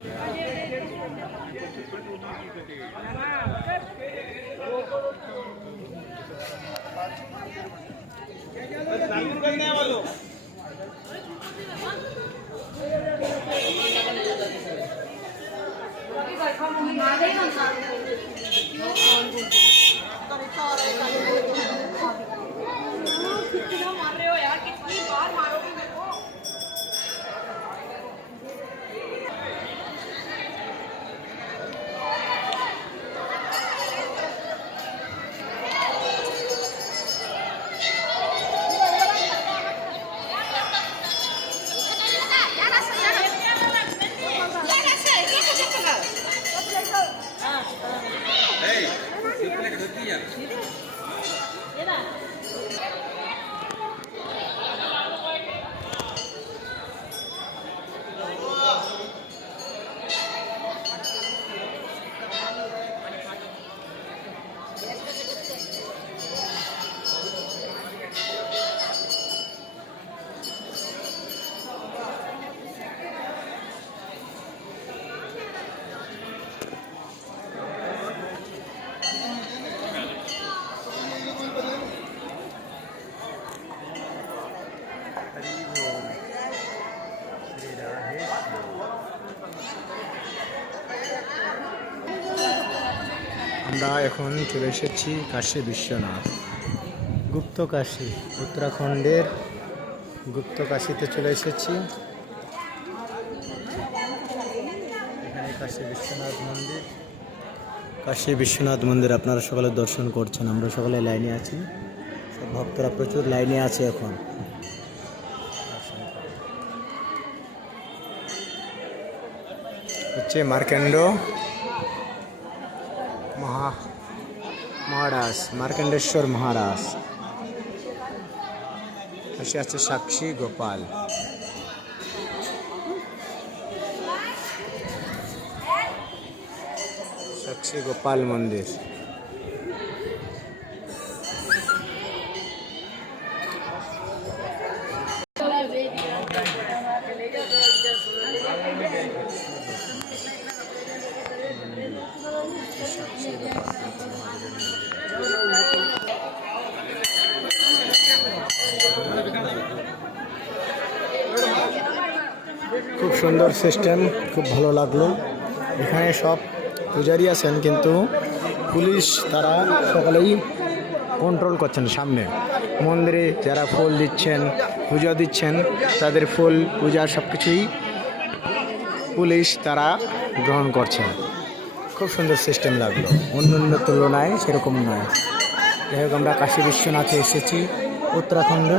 मार रहे हो यार, कितनी बार मारोगे मेरे को। আমরা এখন চলে এসেছি কাশী বিশ্বনাথ, গুপ্তকাশী, উত্তরাখণ্ডের গুপ্তকাশীতে চলে এসেছি। এখানে কাশী বিশ্বনাথ মন্দির, কাশী বিশ্বনাথ মন্দির আপনারা সকালে দর্শন করছেন। আমরা সকালে লাইনে আছি, সব ভক্তরা প্রচুর লাইনে আছে এখন। হচ্ছে মার্কেন্ড মহারাজ, মার্কেন্ডেশ্বর মহারাজ। পাশে আছে সাক্ষী গোপাল। সাক্ষী গোপাল মন্দির। খুব সুন্দর সিস্টেম, খুব ভালো লাগলো। এখানে সব পূজারি আছেন, কিন্তু পুলিশ তারা সকালেই কন্ট্রোল করছেন। সামনে মন্দিরে যারা ফুল দিচ্ছেন, পূজা দিচ্ছেন, তাদের ফুল পূজা সব কিছুই পুলিশ তারা গ্রহণ করছেন। খুব সুন্দর সিস্টেম লাগলো, অন্য অন্য তুলনায় সেরকম নয়। যাই হোক, আমরা কাশী বিশ্বনাথে এসেছি, উত্তরাখণ্ড,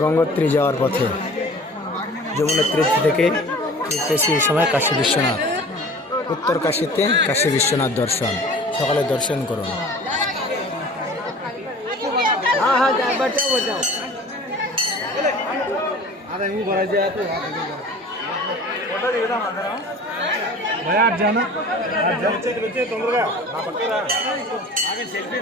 গঙ্গোত্রী যাওয়ার পথে। যমুনোত্রী থেকে ফিরতেছি এই সময় কাশী বিশ্বনাথ। উত্তর কাশীতে কাশী বিশ্বনাথ দর্শন, সকালে দর্শন করুন। भैया आज जाना, आज बच्चे तुम लोग आगे सेल्फी